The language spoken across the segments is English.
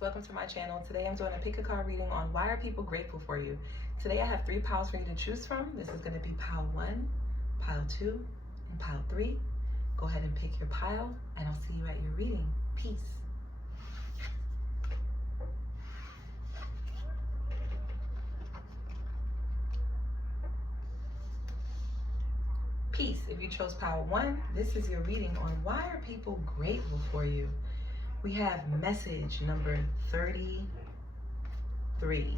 welcome to my channel. Today I'm doing a pick a card reading on why are people grateful for you. Today I have 3 piles for you to choose from. This is going to be pile 1, pile 2, and pile 3. Go ahead and pick your pile and I'll see you at your reading. Peace. Peace. If you chose pile 1, this is your reading on why are people grateful for you. We have message number 33.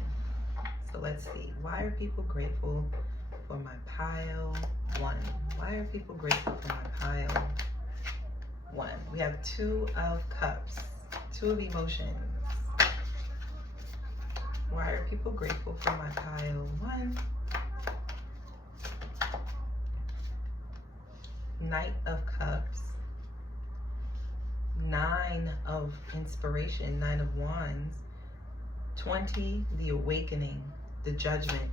So let's see. Why are people grateful for my pile 1? Why are people grateful for my pile 1? We have 2 of cups, 2 of emotions. Why are people grateful for my pile 1? Knight of Cups, 9 of Inspiration, 9 of Wands, 20, the Awakening, the Judgment,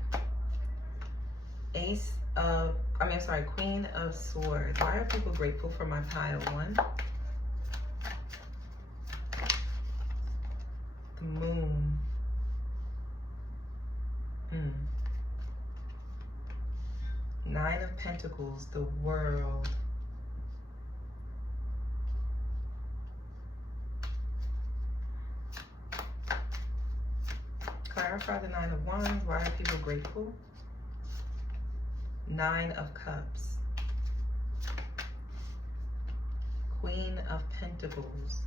Queen of Swords. Why are people grateful for my pile 1? The Moon. Nine of Pentacles, the World. Clarify the 9 of Wands. Why are people grateful? 9 of Cups. Queen of Pentacles.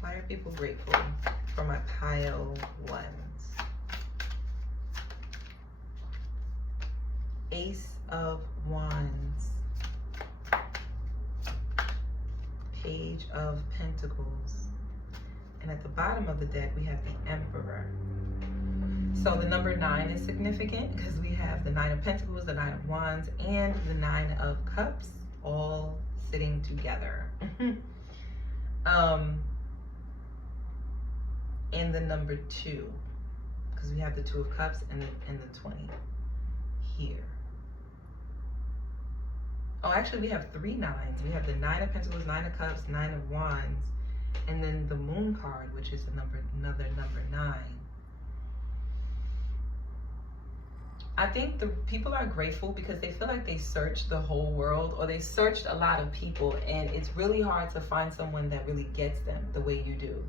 Why are people grateful for my pile 1? Ace of Wands. Page of Pentacles. And at the bottom of the deck, we have the Emperor. So the number 9 is significant because we have the 9 of Pentacles, the 9 of Wands, and the 9 of Cups all sitting together. And the number 2, because we have the 2 of Cups and the 20 here. Oh, actually, we have 3 9s. We have the 9 of Pentacles, 9 of Cups, 9 of Wands, and then the Moon card, which is another number 9. I think the people are grateful because they feel like they searched the whole world, or they searched a lot of people, and it's really hard to find someone that really gets them the way you do.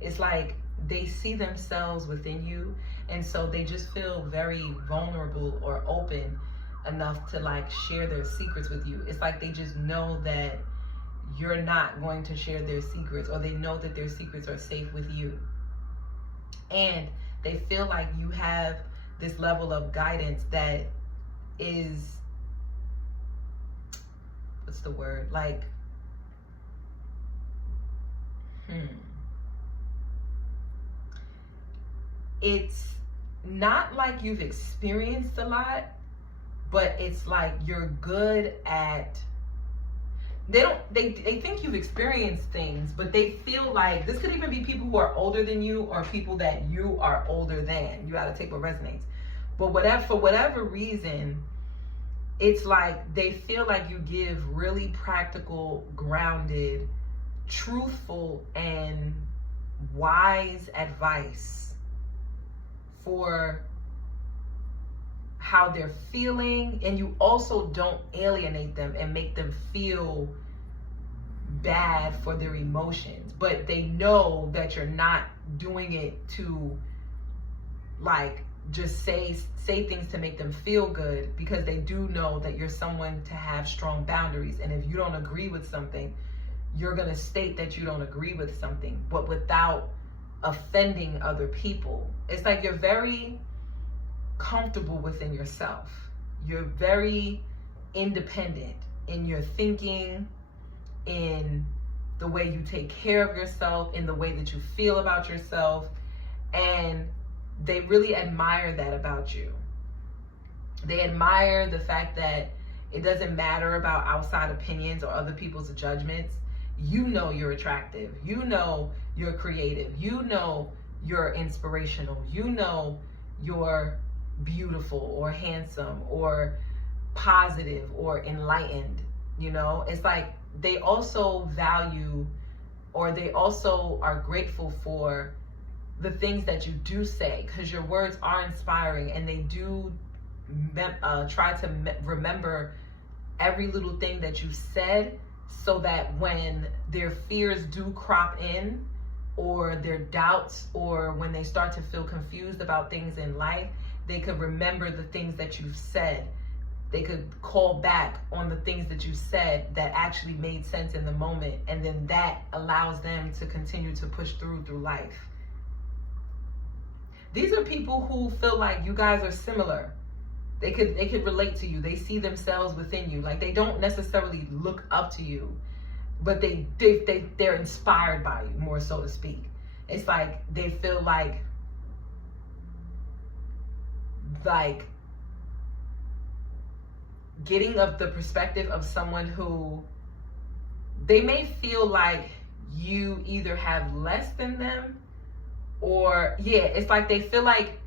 It's like they see themselves within you, and so they just feel very vulnerable or open enough to like share their secrets with you. It's like they just know that you're not going to share their secrets, or they know that their secrets are safe with you. And they feel like you have this level of guidance that is, what's the word? Like, it's not like you've experienced a lot, but it's like you're good at, they think you've experienced things, but they feel like, this could even be people who are older than you or people that you are older than. You gotta take what resonates. But for whatever reason, it's like they feel like you give really practical, grounded, truthful, and wise advice for how they're feeling, and you also don't alienate them and make them feel bad for their emotions, but they know that you're not doing it to like just say things to make them feel good, because they do know that you're someone to have strong boundaries, and if you don't agree with something, you're going to state that you don't agree with something, but without offending other people. It's like you're very comfortable within yourself. You're very independent in your thinking, in the way you take care of yourself, in the way that you feel about yourself, and they really admire that about you. They admire the fact that it doesn't matter about outside opinions or other people's judgments. You know you're attractive. You know you're creative. You know you're inspirational. You know you're beautiful or handsome or positive or enlightened. You know, it's like they also value or they also are grateful for the things that you do say, because your words are inspiring, and they do try to remember every little thing that you said, so that when their fears do crop in, or their doubts, or when they start to feel confused about things in life, they could remember the things that you've said. They could call back on the things that you said that actually made sense in the moment, and then that allows them to continue to push through life. These are people who feel like you guys are similar. They could relate to you. They see themselves within you. Like, they don't necessarily look up to you, but they're inspired by you, more so to speak. It's like they feel like getting of the perspective of someone who they may feel like you either have less than them, or it's like they feel like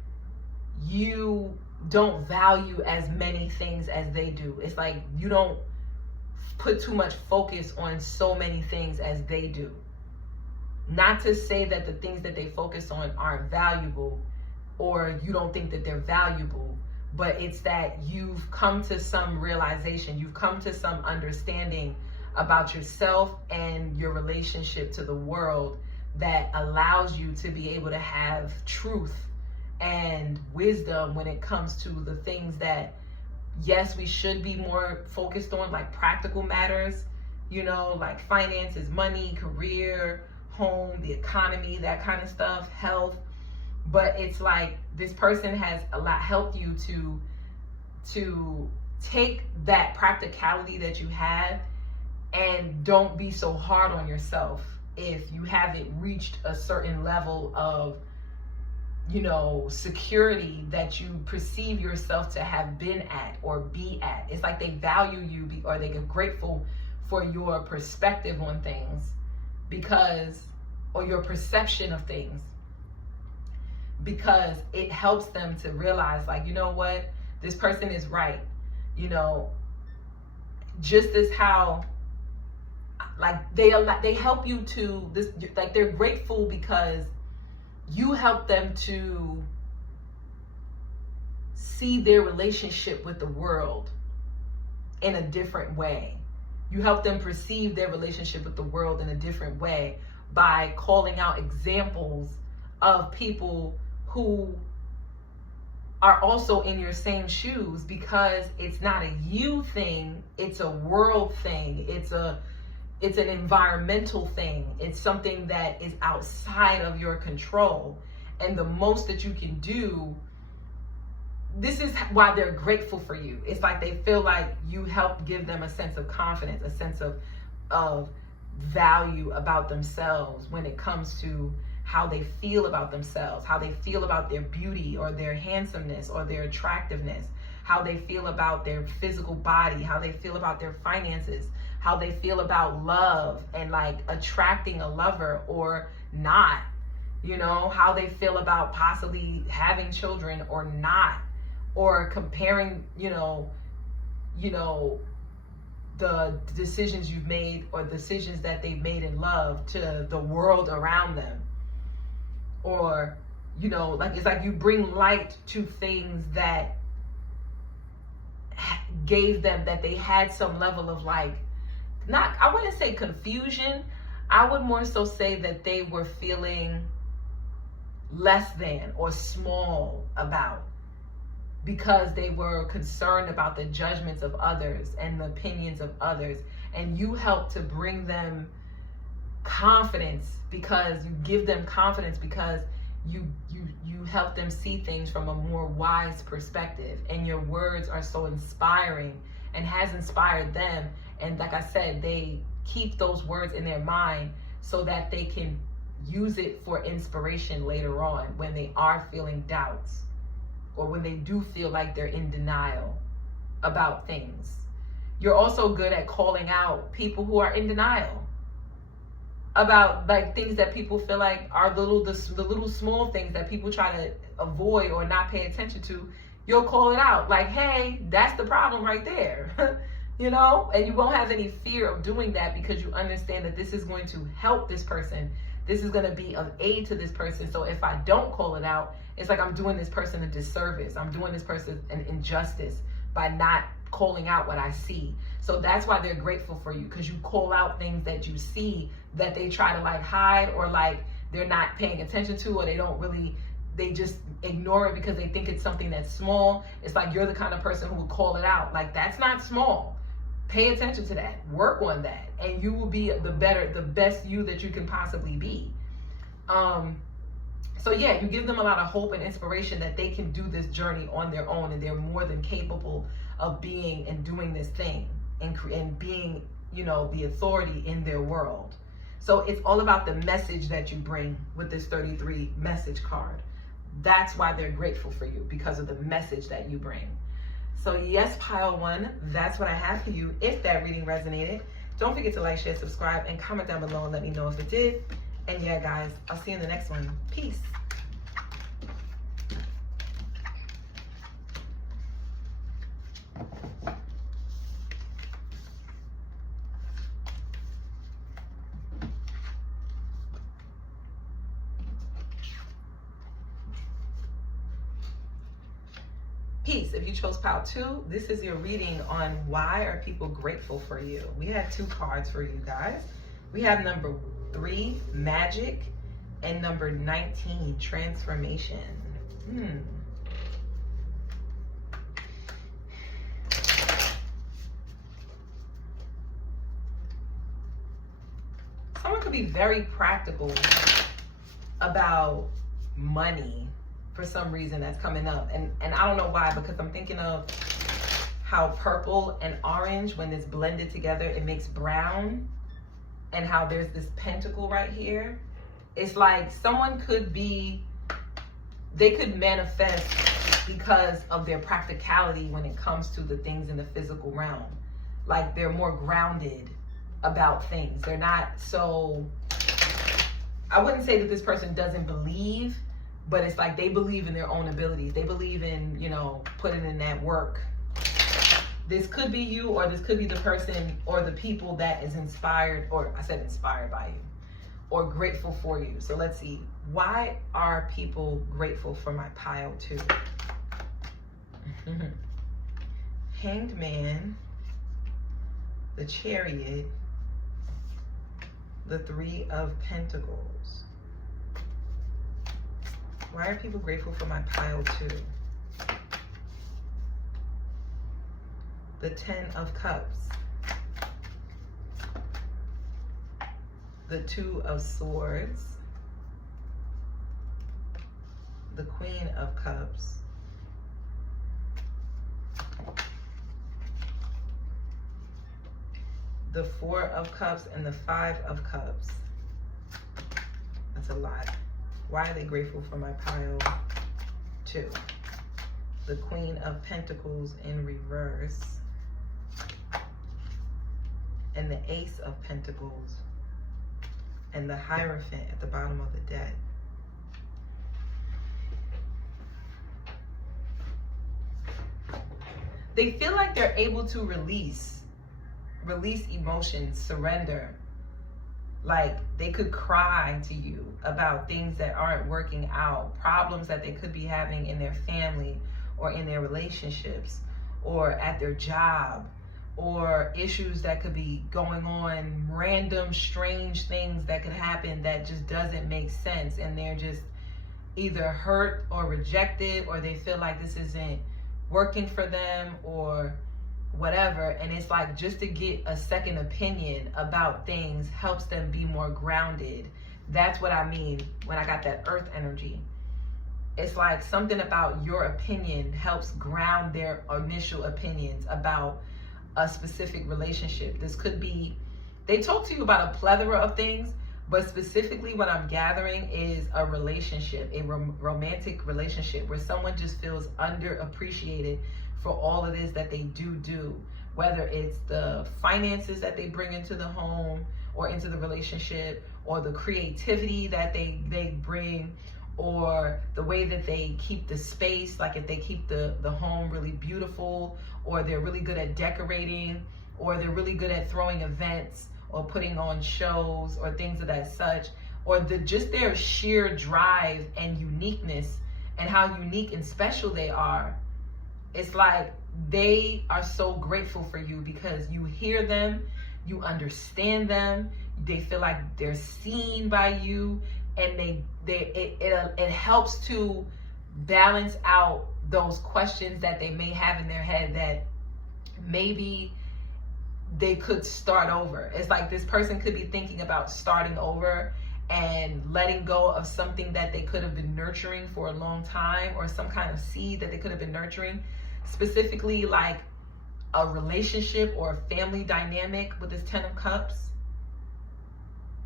you don't value as many things as they do. It's like you don't put too much focus on so many things as they do. Not to say that the things that they focus on aren't valuable, or you don't think that they're valuable, but it's that you've come to some realization, you've come to some understanding about yourself and your relationship to the world that allows you to be able to have truth and wisdom when it comes to the things that, yes, we should be more focused on, like practical matters, you know, like finances, money, career, home, the economy, that kind of stuff, health. But it's like this person has helped you to take that practicality that you have, and don't be so hard on yourself if you haven't reached a certain level of, you know, security that you perceive yourself to have been at or be at. It's like they value you, or they get grateful for your perspective on things, or your perception of things, because it helps them to realize, like, you know what, this person is right. You know, just as how, like, they help you to this, like, they're grateful because you help them to see their relationship with the world in a different way. You help them perceive their relationship with the world in a different way by calling out examples of people who are also in your same shoes, because it's not a you thing, it's a world thing, it's an environmental thing, it's something that is outside of your control. And the most that you can do, this is why they're grateful for you. It's like they feel like you helped give them a sense of confidence, a sense of value about themselves when it comes to how they feel about themselves, how they feel about their beauty or their handsomeness or their attractiveness, how they feel about their physical body, how they feel about their finances, how they feel about love and like attracting a lover or not, you know, how they feel about possibly having children or not, or comparing, you know, the decisions you've made or decisions that they've made in love to the world around them. Or, you know, like, it's like you bring light to things that gave them, that they had some level of, like, not, I wouldn't say confusion, I would more so say that they were feeling less than or small about, because they were concerned about the judgments of others and the opinions of others. And you help to bring them confidence, because you give them confidence, because you help them see things from a more wise perspective, and your words are so inspiring and has inspired them. And like I said, they keep those words in their mind so that they can use it for inspiration later on when they are feeling doubts, or when they do feel like they're in denial about things. You're also good at calling out people who are in denial about, like, things that people feel like are the little small things that people try to avoid or not pay attention to. You'll call it out, like, hey, that's the problem right there. you know, and you won't have any fear of doing that because you understand that this is going to help this person. This is going to be of aid to this person. So if I don't call it out, it's like I'm doing this person a disservice. I'm doing this person an injustice by not calling out what I see. So that's why they're grateful for you, because you call out things that you see that they try to like hide, or like they're not paying attention to, or they just ignore it because they think it's something that's small. It's like you're the kind of person who would call it out. Like, that's not small. Pay attention to that. Work on that. And you will be the best you that you can possibly be. So yeah, you give them a lot of hope and inspiration that they can do this journey on their own, and they're more than capable of being and doing this thing and being, you know, the authority in their world. So it's all about the message that you bring with this 33 message card. That's why they're grateful for you, because of the message that you bring. So yes, pile one, that's what I have for you. If that reading resonated, don't forget to like, share, subscribe, and comment down below and let me know if it did. And yeah, guys, I'll see you in the next one. Peace. Peace. If you chose pile 2, this is your reading on why are people grateful for you. We have 2 cards for you guys. We have number 3, magic, and number 19, transformation. Someone could be very practical about money for some reason that's coming up, and I don't know why, because I'm thinking of how purple and orange, when it's blended together, it makes brown, and how there's this pentacle right here. It's like someone they could manifest because of their practicality when it comes to the things in the physical realm. Like, they're more grounded about things. They're not so, I wouldn't say that this person doesn't believe, but it's like they believe in their own abilities. They believe in, you know, putting in that work. This could be you, or this could be the person or the people that is inspired, or I said inspired by you, or grateful for you. So let's see. Why are people grateful for my pile 2? Hanged Man, the Chariot, the 3 of Pentacles. Why are people grateful for my pile 2? The 10 of Cups, the 2 of Swords, the Queen of Cups, the 4 of Cups, and the 5 of Cups. That's a lot. Why are they grateful for my pile 2? The Queen of Pentacles in reverse, and the Ace of Pentacles, and the Hierophant at the bottom of the deck. They feel like they're able to release emotions, surrender. Like, they could cry to you about things that aren't working out, problems that they could be having in their family or in their relationships or at their job, or issues that could be going on, random, strange things that could happen that just doesn't make sense, and they're just either hurt or rejected, or they feel like this isn't working for them or whatever. And it's like, just to get a second opinion about things helps them be more grounded. That's what I mean when I got that earth energy. It's like something about your opinion helps ground their initial opinions about a specific relationship. This could be, they talk to you about a plethora of things, but specifically what I'm gathering is a relationship, a romantic relationship where someone just feels underappreciated for all it is that they do, whether it's the finances that they bring into the home or into the relationship, or the creativity that they bring, or the way that they keep the space, like if they keep the home really beautiful, or they're really good at decorating, or they're really good at throwing events or putting on shows or things of that such, or just their sheer drive and uniqueness and how unique and special they are. It's like they are so grateful for you because you hear them, you understand them, they feel like they're seen by you, and it helps to balance out those questions that they may have in their head that maybe they could start over. It's like this person could be thinking about starting over and letting go of something that they could have been nurturing for a long time, or some kind of seed that they could have been nurturing, specifically like a relationship or a family dynamic with this 10 of Cups.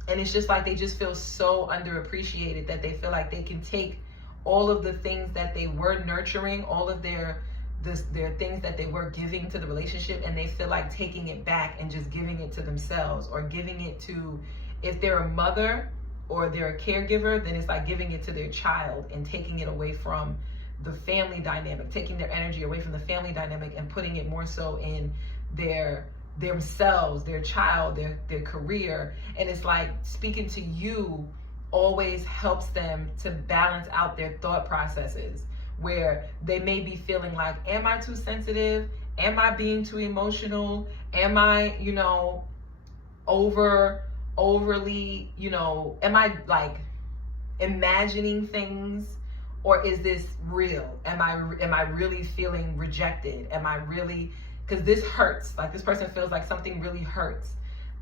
And it's just like they just feel so underappreciated that they feel like they can take all of the things that they were nurturing, all of their things that they were giving to the relationship, and they feel like taking it back and just giving it to themselves, or giving it to, if they're a mother or they're a caregiver, then it's like giving it to their child and taking it away from the family dynamic, taking their energy away from the family dynamic and putting it more so in themselves, their child, their career. And it's like speaking to you always helps them to balance out their thought processes, where they may be feeling like, am I too sensitive? Am I being too emotional? Am I, overly, am I like imagining things? Or is this real? Am I really feeling rejected? Am I really, because this hurts. Like this person feels like something really hurts.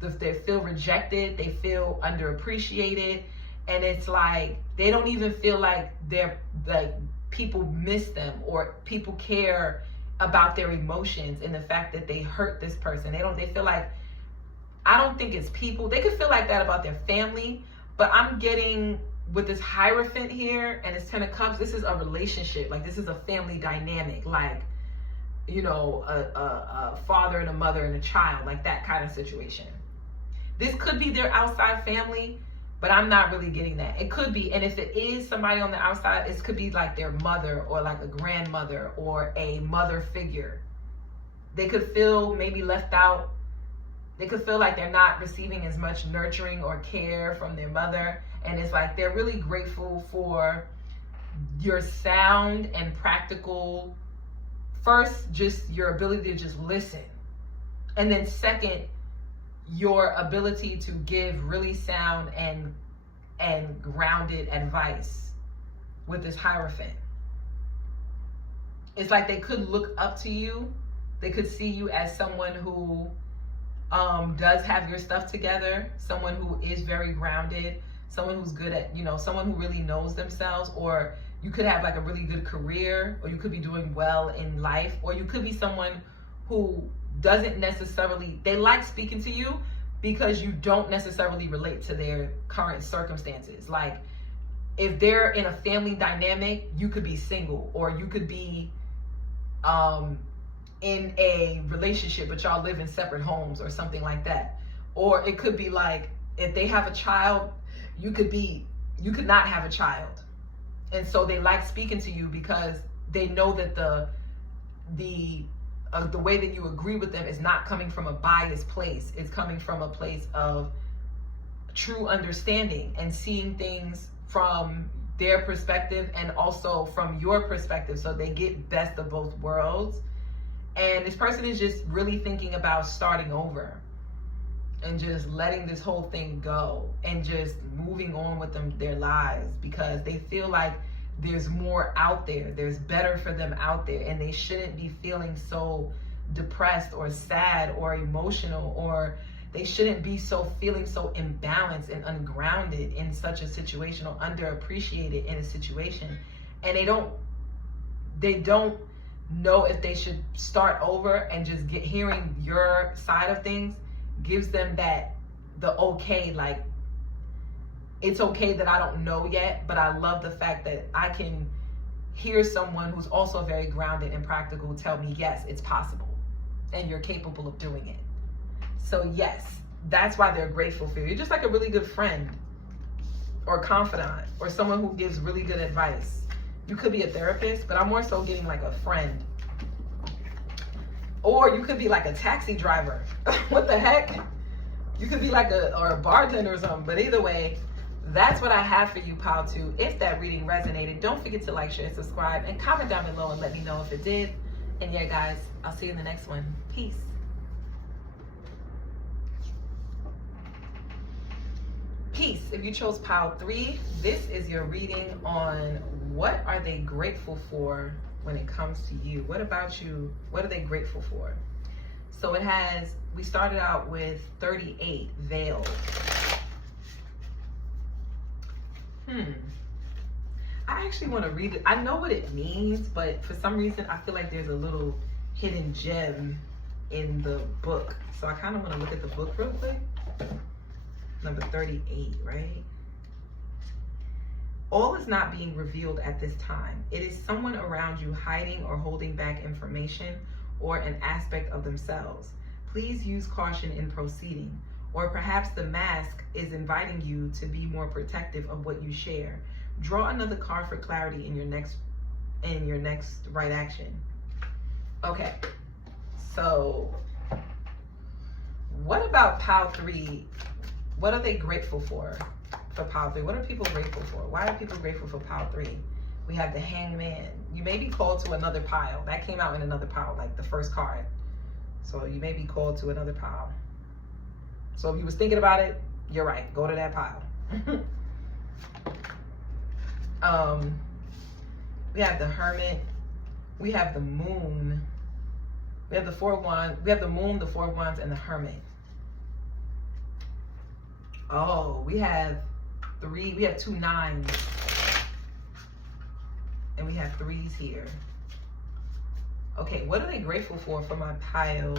They feel rejected, they feel underappreciated, and it's like they don't even feel like they're like people miss them or people care about their emotions and the fact that they hurt this person. They feel like, I don't think it's people. They could feel like that about their family, but I'm getting with this Hierophant here and this 10 of Cups, this is a relationship. Like this is a family dynamic, like, a father and a mother and a child, like that kind of situation. This could be their outside family, but I'm not really getting that. It could be, and if it is somebody on the outside, it could be like their mother or like a grandmother or a mother figure. They could feel maybe left out. They could feel like they're not receiving as much nurturing or care from their mother. And it's like they're really grateful for your sound and practical, first, just your ability to just listen. And then second, your ability to give really sound and grounded advice with this Hierophant. It's like they could look up to you. They could see you as someone who does have your stuff together, someone who is very grounded, someone who's good at, someone who really knows themselves, or you could have like a really good career, or you could be doing well in life, or you could be someone who doesn't necessarily, they like speaking to you because you don't necessarily relate to their current circumstances. Like if they're in a family dynamic, you could be single, or you could be in a relationship, but y'all live in separate homes or something like that. Or it could be like, if they have a child, you could not have a child. And so they like speaking to you because they know that the way that you agree with them is not coming from a biased place. It's coming from a place of true understanding and seeing things from their perspective and also from your perspective. So they get best of both worlds. And this person is just really thinking about starting over and just letting this whole thing go and just moving on with their lives, because they feel like there's more out there. There's better for them out there, and they shouldn't be feeling so depressed or sad or emotional, or they shouldn't be feeling so imbalanced and ungrounded in such a situation, or underappreciated in a situation. And they don't know if they should start over, and just hearing your side of things gives them the okay, like it's okay that I don't know yet, but I love the fact that I can hear someone who's also very grounded and practical tell me, yes, it's possible and you're capable of doing it. So yes, that's why they're grateful for you. You're just like a really good friend or confidant or someone who gives really good advice. You could be a therapist, but I'm more so getting like a friend. Or you could be like a taxi driver. What the heck? You could be like a bartender or something. But either way, that's what I have for you, Pile 2. If that reading resonated, don't forget to like, share, subscribe, and comment down below and let me know if it did. And yeah, guys, I'll see you in the next one. Peace. Peace. If you chose Pile 3, this is your reading on what are they grateful for when it comes to you. What about you? What are they grateful for? So it has, we started out with 38, veiled. I actually want to read it. I know what it means, but for some reason I feel like there's a little hidden gem in the book. So I kind of want to look at the book real quick. Number 38, right? All is not being revealed at this time. It is someone around you hiding or holding back information or an aspect of themselves. Please use caution in proceeding. Or perhaps the mask is inviting you to be more protective of what you share. Draw another card for clarity in your next right action. Okay, so what about Pile 3? What are they grateful for Pile 3? What are people grateful for? Why are people grateful for Pile 3? We have the Hangman. You may be called to another pile. That came out in another pile, like the first card. So you may be called to another pile. So if you was thinking about it, you're right. Go to that pile. We have the Hermit. We have the Moon. We have the Four of Wands. We have the Moon, the Four of Wands, and the Hermit. Oh, we have 3. We have 2 9s. And we have 3s here. Okay, what are they grateful for my pile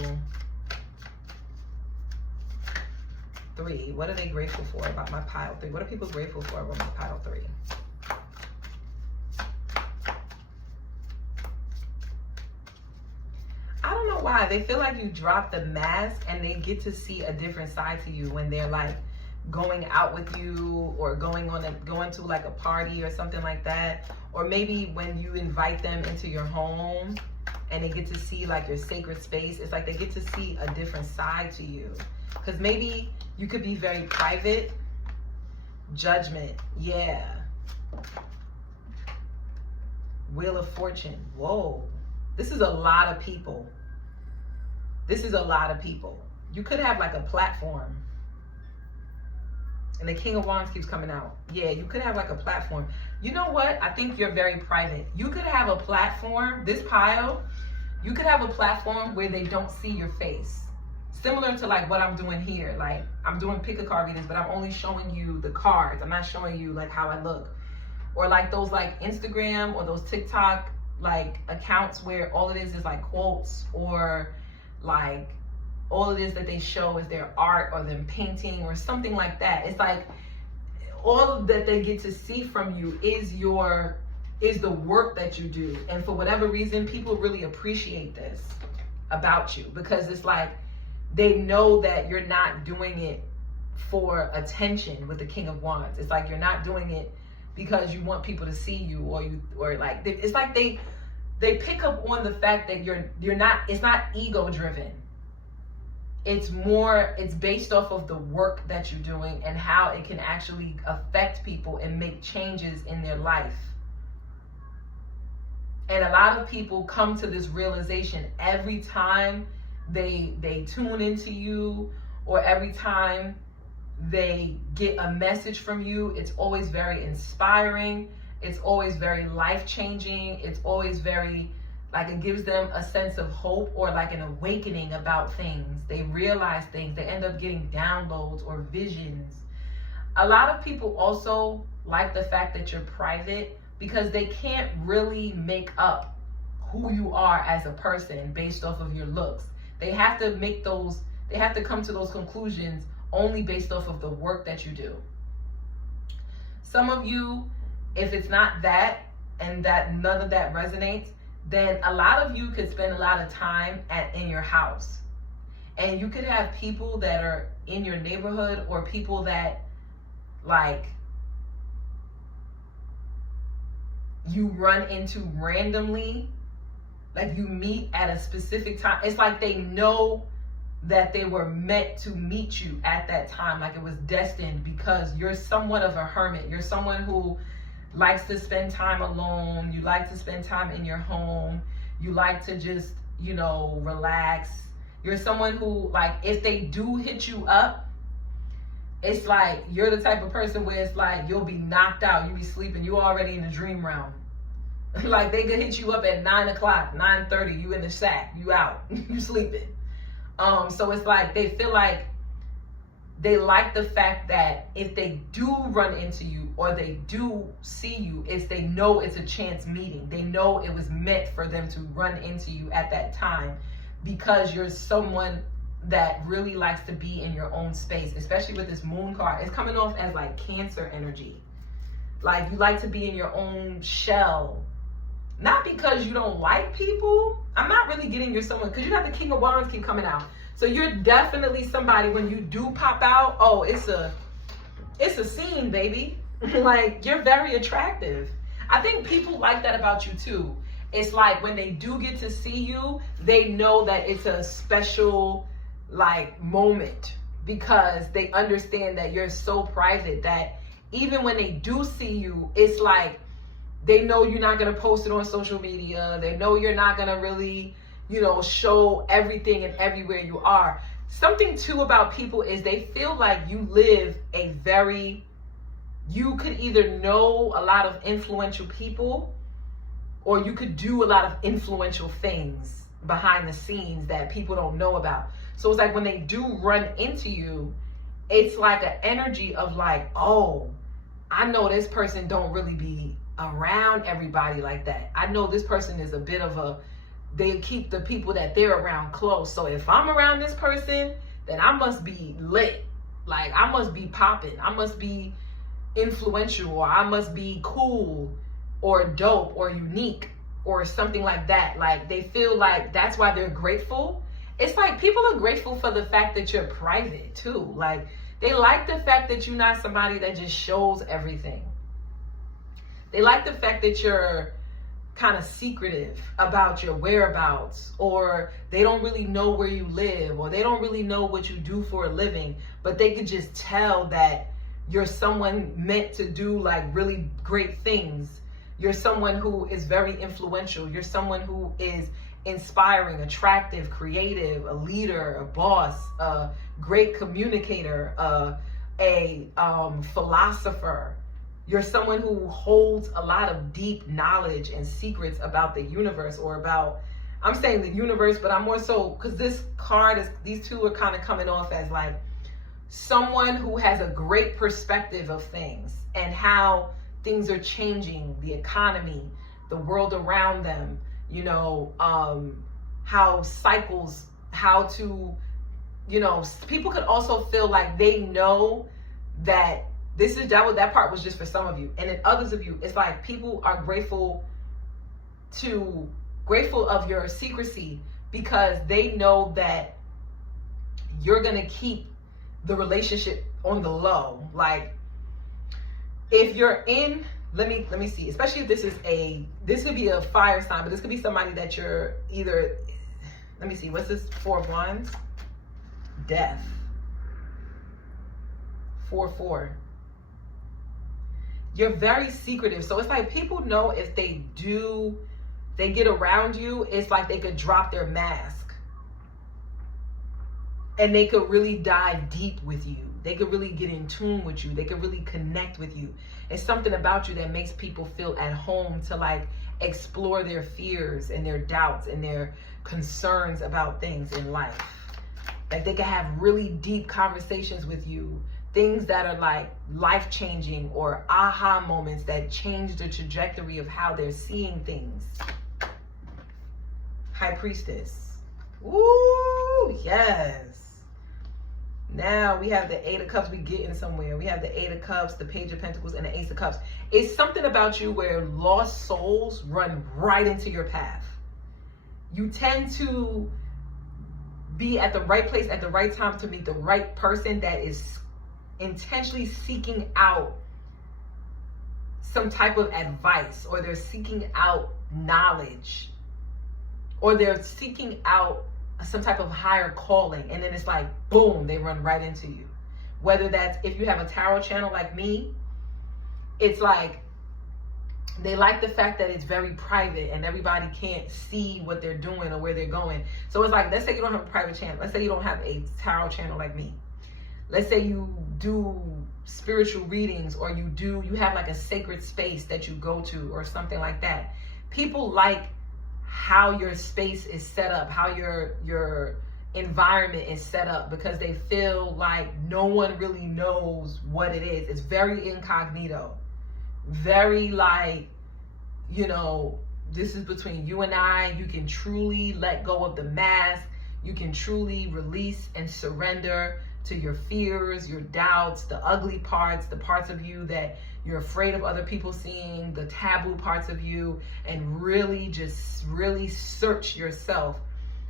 3? What are they grateful for about my pile 3? What are people grateful for about my pile 3? I don't know why. They feel like you drop the mask and they get to see a different side to you when they're like going out with you or going to like a party or something like that. Or maybe when you invite them into your home and they get to see like your sacred space. It's like they get to see a different side to you. Because maybe you could be very private. Judgment. Yeah. Wheel of Fortune. Whoa. This is a lot of people. This is a lot of people. You could have like a platform. And the King of Wands keeps coming out. Yeah, you could have like a platform. You know what? I think you're very private. You could have a platform, this pile, you could have a platform where they don't see your face. Similar to like what I'm doing here. Like I'm doing pick a card readings, but I'm only showing you the cards. I'm not showing you like how I look. Or like those like Instagram or those TikTok like accounts where all it is like quotes, or like all it is that they show is their art or them painting or something like that. It's like all that they get to see from you is the work that you do. And for whatever reason, people really appreciate this about you, because it's like they know that you're not doing it for attention with the King of Wands. It's like you're not doing it because you want people to see you, or like it's like they pick up on the fact that you're not, it's not ego driven. It's based off of the work that you're doing and how it can actually affect people and make changes in their life. And a lot of people come to this realization every time they tune into you, or every time they get a message from you. It's always very inspiring. It's always very life-changing. It's always very, like, it gives them a sense of hope or like an awakening about things. They realize things. They end up getting downloads or visions. A lot of people also like the fact that you're private, because they can't really make up who you are as a person based off of your looks. They have to come to those conclusions only based off of the work that you do. Some of you, if it's not that, and that none of that resonates, then a lot of you could spend a lot of time in your house. And you could have people that are in your neighborhood, or people that like you run into randomly Like you meet at a specific time. It's like they know that they were meant to meet you at that time. Like it was destined, because you're somewhat of a hermit. You're someone who likes to spend time alone. You like to spend time in your home. You like to just, relax. You're someone who, like, if they do hit you up, it's like you're the type of person where it's like you'll be knocked out. You be sleeping. You already in the dream realm. Like they could hit you up at 9 o'clock, 9:30. You in the shack. You out. You sleeping. So it's like they feel like they like the fact that if they do run into you or they do see you, they know it's a chance meeting. They know it was meant for them to run into you at that time, because you're someone that really likes to be in your own space, especially with this moon card. It's coming off as like Cancer energy. Like you like to be in your own shell. Not because you don't like people. I'm not really getting you're someone, because you have the King of Wands keep coming out. So you're definitely somebody, when you do pop out, oh, it's a scene, baby. Like you're very attractive. I think people like that about you too. It's like when they do get to see you, they know that it's a special like moment, because they understand that you're so private that even when they do see you, it's like they know you're not going to post it on social media. They know you're not going to really, show everything and everywhere you are. Something too about people is they feel like you live you could either know a lot of influential people, or you could do a lot of influential things behind the scenes that people don't know about. So it's like when they do run into you, it's like an energy of like, oh, I know this person don't really be around everybody like that. I know this person is a bit of they keep the people that they're around close. So if I'm around this person, then I must be lit. Like I must be popping. I must be influential, or I must be cool or dope or unique or something like that. Like they feel like that's why they're grateful. It's like people are grateful for the fact that you're private too. Like they like the fact that you're not somebody that just shows everything. They like the fact that you're kind of secretive about your whereabouts, or they don't really know where you live, or they don't really know what you do for a living, but they could just tell that you're someone meant to do like really great things. You're someone who is very influential. You're someone who is inspiring, attractive, creative, a leader, a boss, a great communicator, a philosopher. You're someone who holds a lot of deep knowledge and secrets about the universe, or about, I'm saying the universe, but I'm more so, because this card is, these two are kind of coming off as like someone who has a great perspective of things and how things are changing, the economy, the world around them, how cycles, how to, people could also feel like they know that that part was just for some of you. And then others of you, it's like people are grateful of your secrecy, because they know that you're going to keep the relationship on the low. Like if you're in, let me see, especially if this could be a fire sign, but this could be somebody that you're either, let me see, what's this? 4 of Wands, Death, 4-4. You're very secretive. So it's like people know if they get around you, it's like they could drop their mask and they could really dive deep with you. They could really get in tune with you. They could really connect with you. It's something about you that makes people feel at home to like explore their fears and their doubts and their concerns about things in life. Like they could have really deep conversations with you. Things that are like life-changing, or aha moments that change the trajectory of how they're seeing things. High Priestess. Ooh, yes. Now we have the 8 of Cups. We getting somewhere. We have the 8 of Cups, the Page of Pentacles, and the Ace of Cups. It's something about you where lost souls run right into your path. You tend to be at the right place at the right time to meet the right person that is intentionally seeking out some type of advice, or they're seeking out knowledge. or they're seeking out some type of higher calling, and then it's like, boom, they run right into you. Whether that's, if you have a tarot channel like me, it's like, they like the fact that it's very private and everybody can't see what they're doing or where they're going. So it's like, let's say you don't have a private channel. Let's say you don't have a tarot channel like me. Let's say you do spiritual readings, or you have like a sacred space that you go to or something like that. People like how your space is set up, how your environment is set up, because they feel like no one really knows what it is. It's very incognito. Very like, you know, this is between you and I. You can truly let go of the mask. You can truly release and surrender to your fears, your doubts, the ugly parts, the parts of you that you're afraid of other people seeing, the taboo parts of you, and really just really search yourself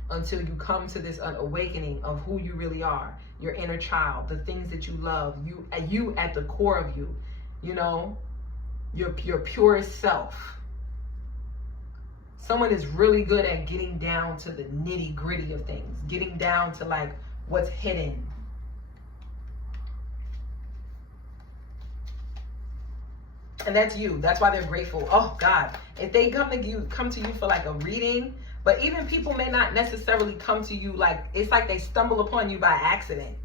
until you come to this awakening of who you really are, your inner child, the things that you love, you at the core of you, you know, your purest self. Someone is really good at getting down to the nitty gritty of things, getting down to like what's hidden. And that's you. That's why they're grateful. Oh God, if they come to you for like a reading, but even people may not necessarily come to you like, it's like they stumble upon you by accident,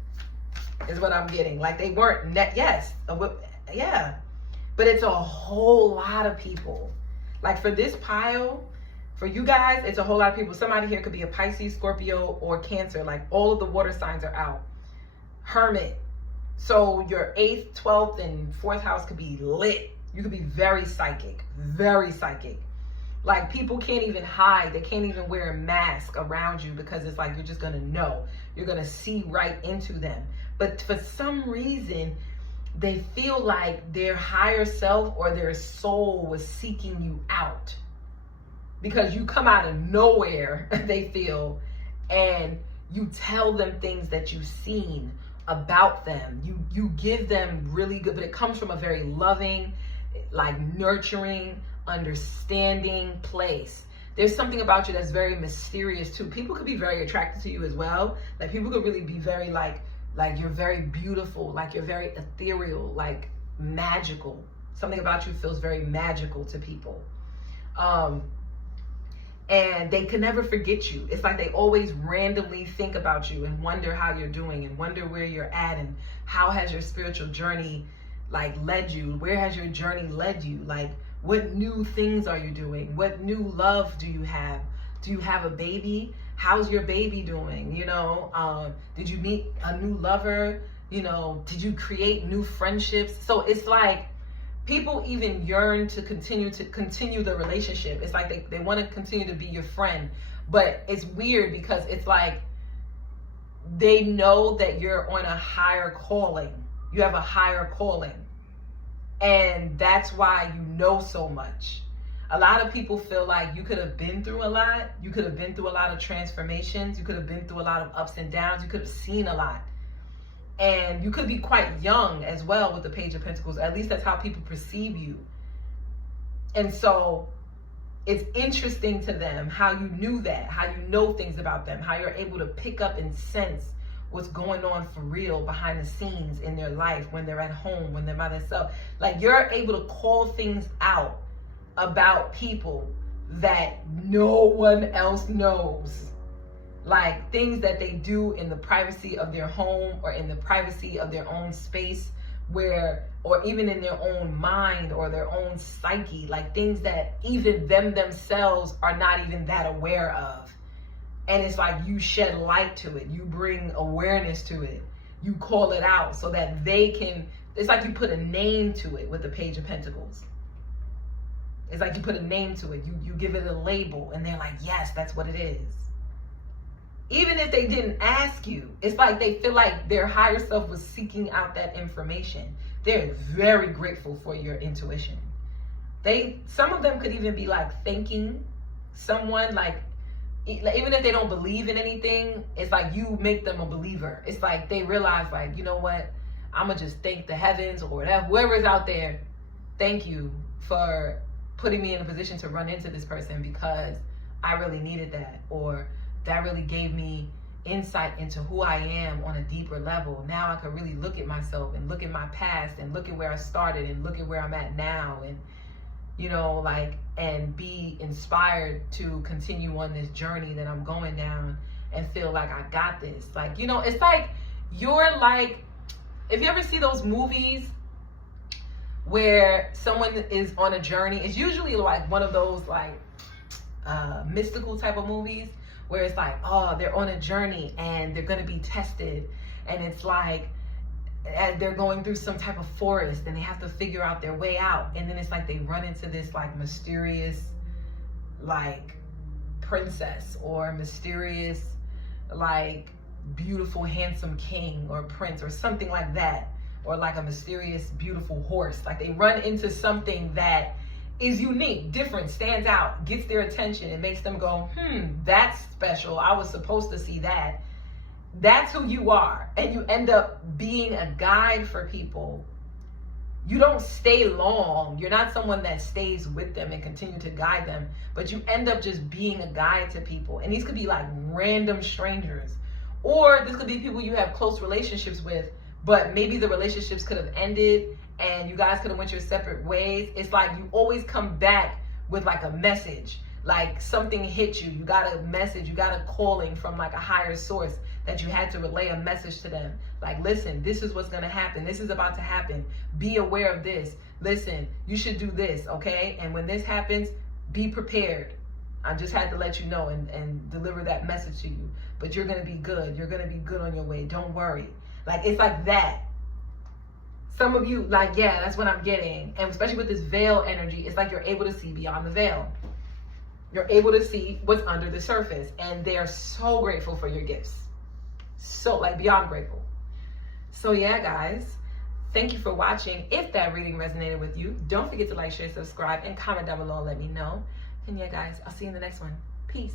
is what I'm getting. Like they weren't yeah. But it's a whole lot of people. Like for this pile, for you guys, it's a whole lot of people. Somebody here could be a Pisces, Scorpio, or Cancer. Like all of the water signs are out. Hermit. So your 8th, 12th, and 4th house could be lit. You could be very psychic. Very psychic. Like people can't even hide. They can't even wear a mask around you, because it's like you're just going to know. You're going to see right into them. But for some reason, they feel like their higher self or their soul was seeking you out, because you come out of nowhere, they feel, and you tell them things that you've seen about them. You give them really good, but it comes from a very loving, like nurturing, understanding place. There's something about you that's very mysterious too. People could be very attracted to you as well. Like people could really be very like you're very beautiful, like you're very ethereal, like magical. Something about you feels very magical to people. And they can never forget you. It's like they always randomly think about you and wonder how you're doing and wonder where you're at and how has your spiritual journey like led you? Where has your journey led you? Like what new things are you doing? What new love do you have? Do you have a baby? How's your baby doing? You know, did you meet a new lover? You know, did you create new friendships? So it's like people even yearn to continue the relationship. It's like they want to continue to be your friend. But it's weird because it's like they know that you're on a higher calling. You have a higher calling. And that's why you know so much. A lot of people feel like you could have been through a lot. You could have been through a lot of transformations. You could have been through a lot of ups and downs. You could have seen a lot. And you could be quite young as well with the Page of Pentacles. At least that's how people perceive you. And so it's interesting to them how you knew that, how you know things about them, how you're able to pick up and sense what's going on for real behind the scenes in their life, when they're at home, when they're by themselves. Like you're able to call things out about people that no one else knows. Like things that they do in the privacy of their home or in the privacy of their own space, where, or even in their own mind or their own psyche, like things that even themselves are not even that aware of. And it's like you shed light to it. You bring awareness to it. You call it out so that they can, it's like you put a name to it with the Page of Pentacles. It's like you put a name to it. You give it a label and they're like, yes, that's what it is. Even if they didn't ask you, it's like they feel like their higher self was seeking out that information. They're very grateful for your intuition. Some of them could even be like thanking someone, like even if they don't believe in anything, it's like you make them a believer. It's like they realize like, you know what, I'm gonna just thank the heavens or whatever, whoever is out there, thank you for putting me in a position to run into this person, because I really needed that, or that really gave me insight into who I am on a deeper level. Now I can really look at myself and look at my past and look at where I started and look at where I'm at now, and you know, like, and be inspired to continue on this journey that I'm going down and feel like I got this. Like, you know, it's like you're like, if you ever see those movies where someone is on a journey, it's usually like one of those like mystical type of movies where it's like, oh, they're on a journey and they're going to be tested, and it's like as they're going through some type of forest and they have to figure out their way out, and then it's like they run into this like mysterious like princess or mysterious like beautiful handsome king or prince or something like that, or like a mysterious beautiful horse. Like they run into something that is unique, different, stands out, gets their attention, and makes them go, that's special. I was supposed to see that. That's who you are. And you end up being a guide for people. You don't stay long. You're not someone that stays with them and continue to guide them, but you end up just being a guide to people. And these could be like random strangers, or this could be people you have close relationships with, but maybe the relationships could have ended and you guys could have went your separate ways. It's like you always come back with like a message, like something hit you. You got a message, you got a calling from like a higher source that you had to relay a message to them. Like, listen, this is what's going to happen. This is about to happen. Be aware of this. Listen, you should do this, okay? And when this happens, be prepared. I just had to let you know and deliver that message to you. But you're going to be good. You're going to be good on your way. Don't worry. Like, it's like that. Some of you, like, yeah, that's what I'm getting. And especially with this veil energy, it's like you're able to see beyond the veil. You're able to see what's under the surface. And they are so grateful for your gifts. So, like, beyond grateful. So, yeah, guys, thank you for watching. If that reading resonated with you, don't forget to like, share, subscribe, and comment down below and let me know. And, yeah, guys, I'll see you in the next one. Peace.